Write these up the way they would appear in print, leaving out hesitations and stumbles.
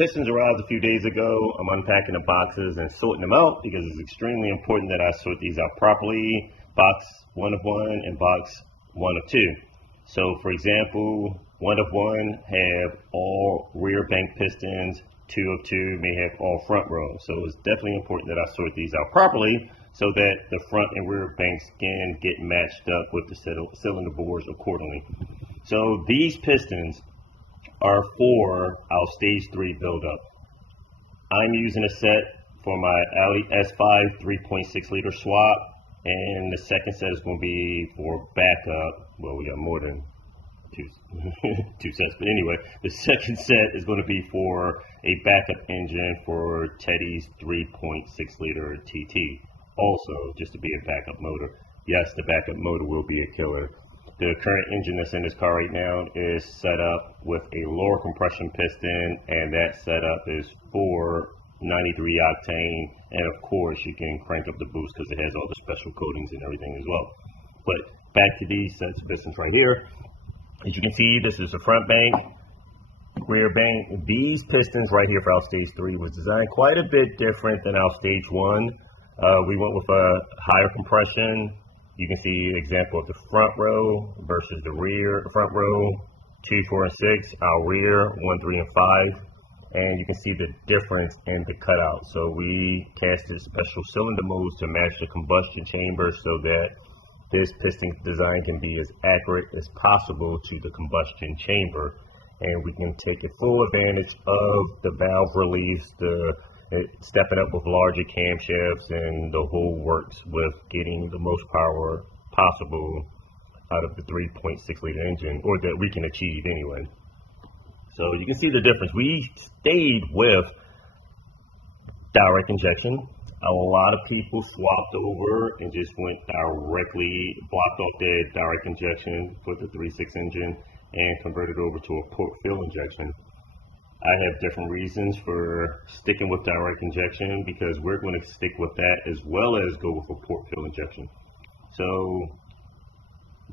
pistons arrived a few days ago. I'm unpacking the boxes and sorting them out because it's extremely important that I sort these out properly. Box 1 of 1 and box 1 of 2. So for example, 1 of 1 have all rear bank pistons, 2 of 2 may have all front row. So it's definitely important that I sort these out properly so that the front and rear banks can get matched up with the cylinder bores accordingly. So these pistons are for our stage 3 buildup. I'm using a set for my Alley S5 3.6 liter swap, and the second set is going to be for backup. Well, we got more than two sets, but anyway, the second set is going to be for a backup engine for Teddy's 3.6 liter TT. Also, just to be a backup motor. Yes, the backup motor will be a killer. The current engine that's in this car right now is set up with a lower compression piston, and that setup is for 93 octane, and of course you can crank up the boost because it has all the special coatings and everything as well. But back to these sets of pistons right here. As you can see, this is the front bank, rear bank. These pistons right here for our stage 3 was designed quite a bit different than our stage 1. We went with a higher compression. You can see example of the front row versus the rear. Front row 2, 4, and 6. Our rear 1, 3, and 5. And you can see the difference in the cutout. So we casted special cylinder modes to match the combustion chamber so that this piston design can be as accurate as possible to the combustion chamber. And we can take a full advantage of the valve release, stepping up with larger camshafts, and the whole works with getting the most power possible out of the 3.6 liter engine, or that we can achieve anyway. So you can see the difference. We stayed with direct injection. A lot of people swapped over and just went directly, blocked off their direct injection for the 3.6 engine and converted over to a port fill injection. I have different reasons for sticking with direct injection because we're going to stick with that as well as go with a port fill injection. So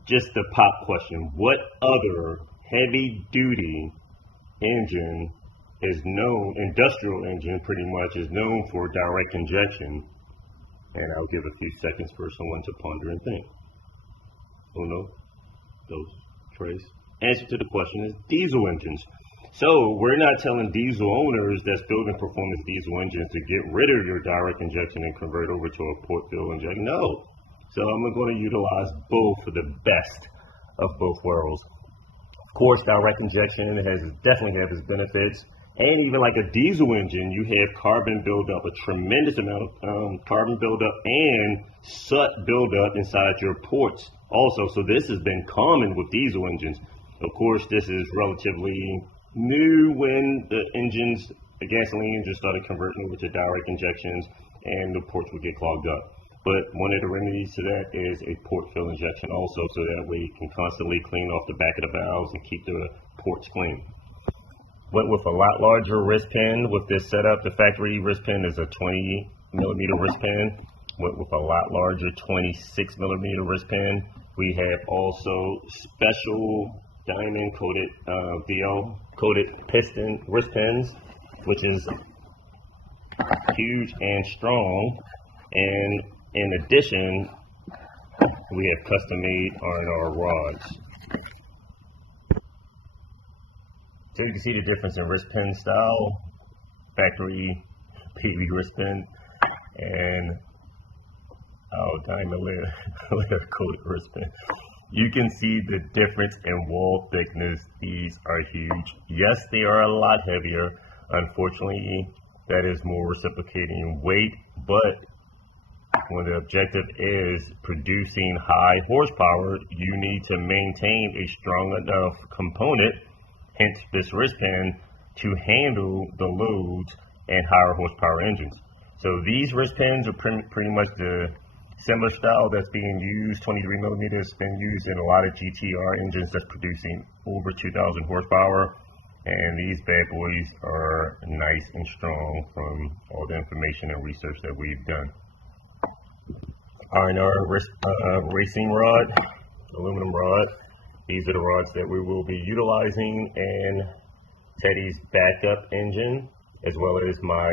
just the pop question, what other heavy duty engine is known, industrial engine pretty much is known for direct injection? And I'll give a few seconds for someone to ponder and think. Uno, dos, tres. Answer to the question is diesel engines. So we're not telling diesel owners that's building performance diesel engines to get rid of your direct injection and convert over to a port fill injection. No. So I'm going to utilize both for the best of both worlds. Of course, direct injection definitely has its benefits. And even like a diesel engine, you have carbon buildup, a tremendous amount of carbon buildup and soot buildup inside your ports also. So this has been common with diesel engines. Of course, this is relatively new when the gasoline engines started converting over to direct injections and the ports would get clogged up. But one of the remedies to that is a port fill injection also, so that way you can constantly clean off the back of the valves and keep the ports clean. Went with a lot larger wrist pin with this setup. The factory wrist pin is a 20 millimeter wrist pin. Went with a lot larger 26 millimeter wrist pin. We have also special diamond coated VL coated piston wrist pins, which is huge and strong. And in addition, we have custom made R&R rods. So you can see the difference in wrist pin style, factory PV wrist pin, and our diamond layer coated wrist pin. You can see the difference in wall thickness. These are huge. Yes, they are a lot heavier. Unfortunately, that is more reciprocating weight, but when the objective is producing high horsepower, you need to maintain a strong enough component, hence this wrist pin, to handle the loads and higher horsepower engines. So these wrist pins are pretty much the similar style that's being used. 23 millimeters been used in a lot of GTR engines that's producing over 2,000 horsepower. And these bad boys are nice and strong from all the information and research that we've done. R&R racing rod, aluminum rod. These are the rods that we will be utilizing in Teddy's backup engine. as well as my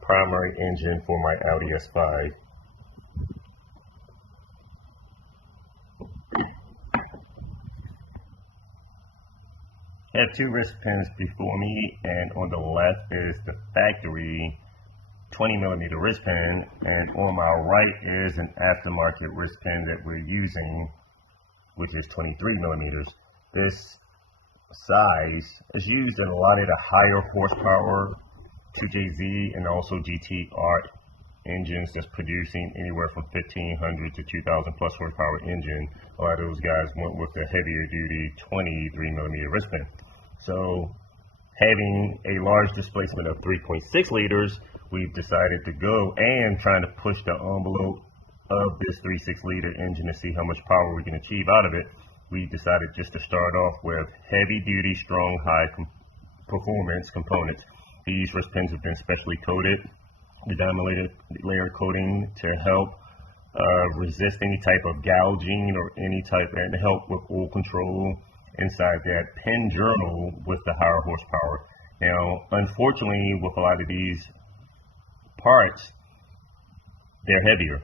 primary engine for my Audi S5. I have two wrist pins before me, and on the left is the factory 20mm wrist pin, and on my right is an aftermarket wrist pin that we're using, which is 23mm. This size is used in a lot of the higher horsepower 2JZ and also GTR engines that's producing anywhere from 1500 to 2000 plus horsepower engine. A lot of those guys went with the heavier duty 23mm wrist pin. So having a large displacement of 3.6 liters, we've decided to go and trying to push the envelope of this 3.6 liter engine to see how much power we can achieve out of it. We decided just to start off with heavy duty, strong, high performance components. These wrist pins have been specially coated, the diamond layer coating to help resist any type of gouging or any type, and to help with oil control inside that pin journal with the higher horsepower. Now, unfortunately, with a lot of these parts, they're heavier,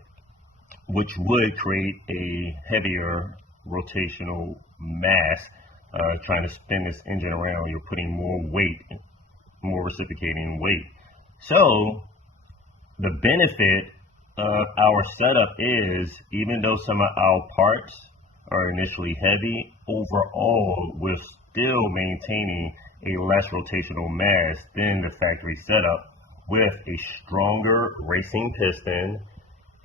which would create a heavier rotational mass. Trying to spin this engine around, you're putting more weight, more reciprocating weight. So the benefit of our setup is, even though some of our parts are initially heavy, overall we're still maintaining a less rotational mass than the factory setup with a stronger racing piston,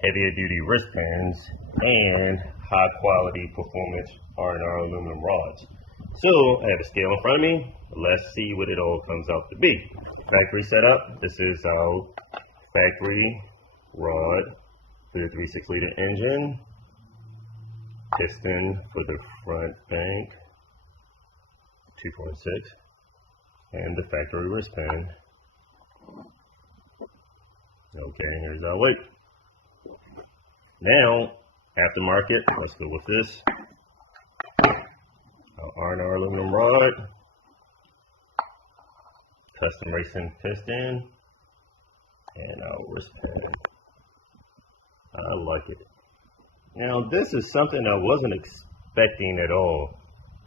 heavier duty wrist pins, and high quality performance R&R aluminum rods. So I have a scale in front of me. Let's see what it all comes out to be. Factory setup. This is our factory rod for the 3.6 liter engine. Piston for the front bank, 2.6, and the factory wrist pin. Okay, here's our weight. Now, aftermarket, let's go with this. Our R&R aluminum rod, custom racing piston, and our wrist pin. I like it. Now, this is something I wasn't expecting at all.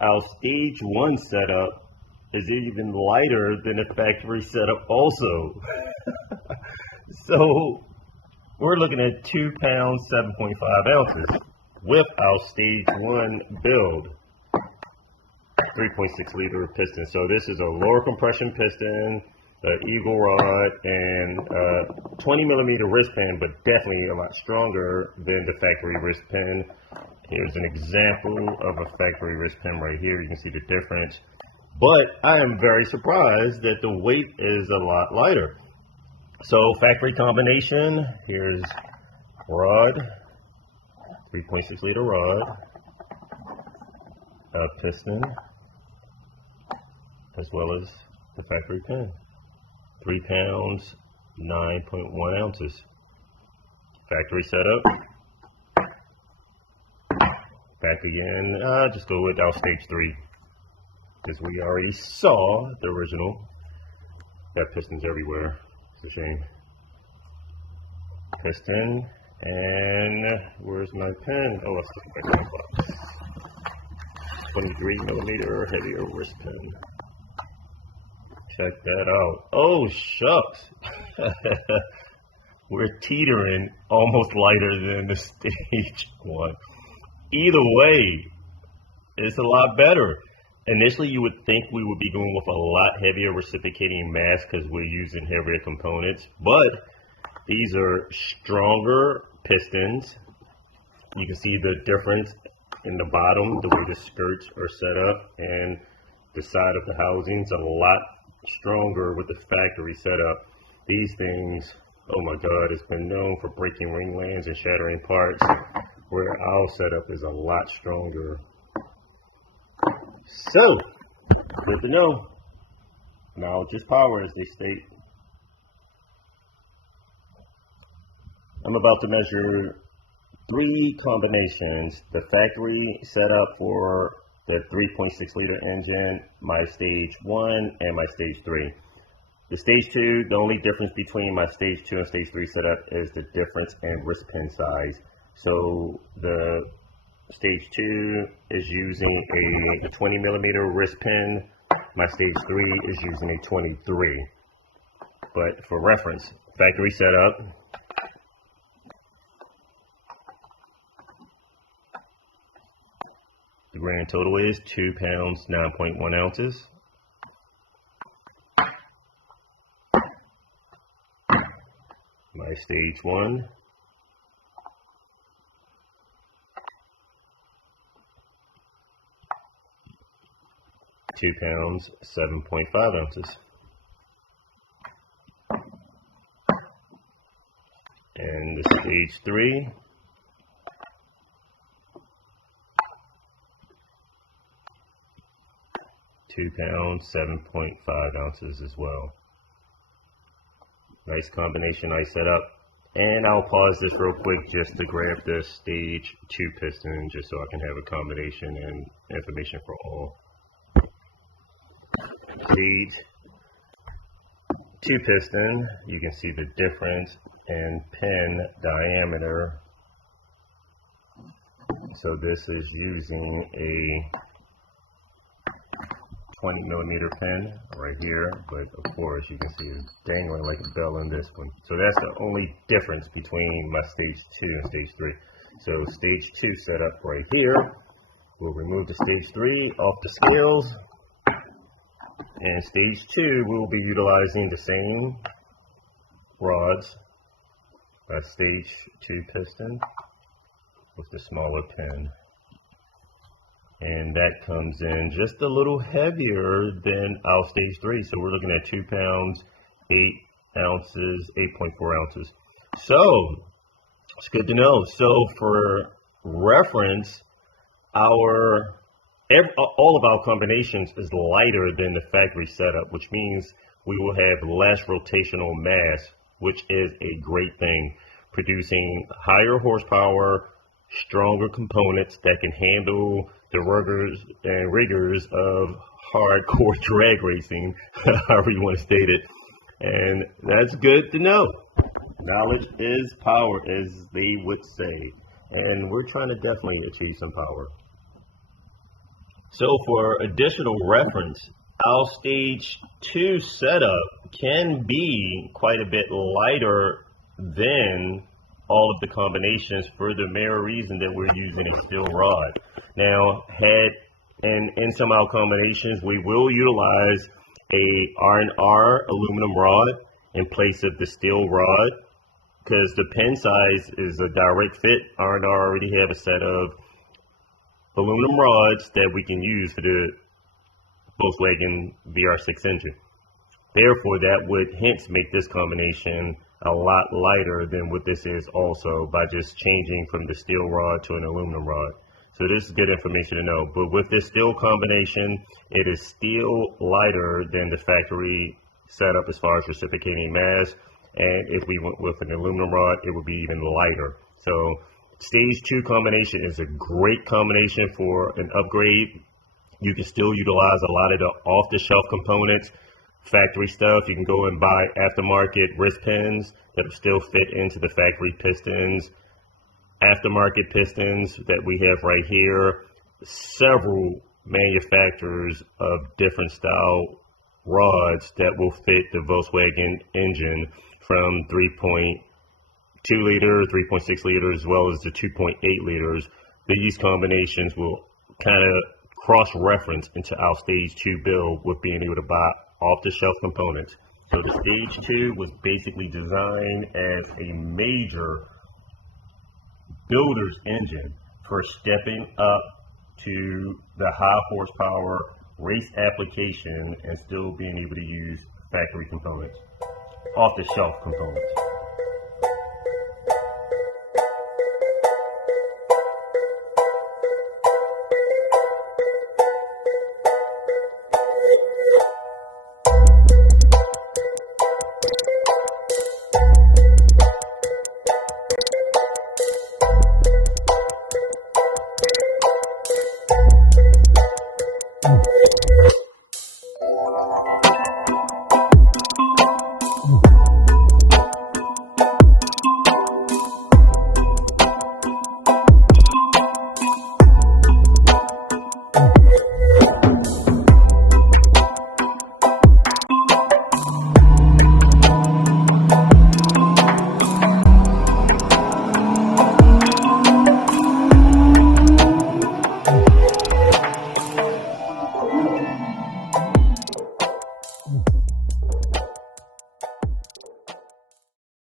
Our stage 1 setup is even lighter than the factory setup also. So we're looking at 2 pounds, 7.5 ounces with our stage 1 build. 3.6 liter piston. So this is a lower compression piston, eagle rod, and 20mm wrist pin, but definitely a lot stronger than the factory wrist pin. Here's an example of a factory wrist pin right here. You can see the difference. But I am very surprised that the weight is a lot lighter. So factory combination, here's rod, 3.6 liter rod, piston, as well as the factory pin. 3 pounds, 9.1 ounces. Factory setup. Back again, just go with our stage 3, because we already saw the original. Got pistons everywhere. It's a shame. Piston, and where's my pen? Oh, let's look back in the box. 23mm heavier wrist pin. Check that out. Oh, shucks. We're teetering almost lighter than the stage 1. Either way, it's a lot better. Initially, you would think we would be going with a lot heavier reciprocating mass because we're using heavier components, but these are stronger pistons. You can see the difference in the bottom, the way the skirts are set up, and the side of the housing's a lot stronger with the factory setup. These things, oh my god, it's been known for breaking ringlands and shattering parts, where our setup is a lot stronger. So, good to know. Knowledge is power, as they state. I'm about to measure 3 combinations. The factory setup for the 3.6 liter engine, my stage 1, and my stage 3. The stage 2, the only difference between my stage 2 and stage 3 setup is the difference in wrist pin size. So the stage 2 is using a 20 millimeter wrist pin. My stage 3 is using a 23. But for reference, factory setup, the grand total is 2 pounds, 9.1 ounces. My stage 1, £2, 7.5 ounces. And the stage 3, £2, 7.5 ounces as well. Nice combination, nice setup. And I'll pause this real quick just to grab the stage 2 piston, just so I can have a combination and information for all. Stage 2 piston, you can see the difference in pin diameter. So this is using a 20 millimeter pin right here, but of course you can see it's dangling like a bell in this one. So that's the only difference between my stage 2 and stage 3. So stage 2 setup right here. We'll remove the stage 3 off the scales. And stage 2, we'll be utilizing the same rods, a stage 2 piston with the smaller pin. And that comes in just a little heavier than our stage 3. So we're looking at 2 pounds, 8 ounces, 8.4 ounces. So it's good to know. So for reference, all of our combinations is lighter than the factory setup, which means we will have less rotational mass, which is a great thing, producing higher horsepower, stronger components that can handle the rigors of hardcore drag racing, however you want to state it. And that's good to know. Knowledge is power, as they would say. And we're trying to definitely achieve some power. So for additional reference, our stage 2 setup can be quite a bit lighter than all of the combinations for the mere reason that we're using a steel rod. Now, in some of our combinations, we will utilize a R&R aluminum rod in place of the steel rod, because the pin size is a direct fit. R&R already have a set of aluminum rods that we can use for the Volkswagen VR6 engine. Therefore, that would hence make this combination a lot lighter than what this is also, by just changing from the steel rod to an aluminum rod. So this is good information to know. But with this steel combination, it is still lighter than the factory setup as far as reciprocating mass. And if we went with an aluminum rod, it would be even lighter. So stage 2 combination is a great combination for an upgrade. You can still utilize a lot of the off-the-shelf components, factory stuff. You can go and buy aftermarket wrist pins that will still fit into the factory pistons, aftermarket pistons that we have right here, several manufacturers of different style rods that will fit the Volkswagen engine, from 3.2 liter, 3.6 liters, as well as the 2.8 liters. These combinations will kind of cross-reference into our stage 2 build with being able to buy off-the-shelf components. So the stage 2 was basically designed as a major builder's engine for stepping up to the high horsepower race application and still being able to use factory components, off-the-shelf components.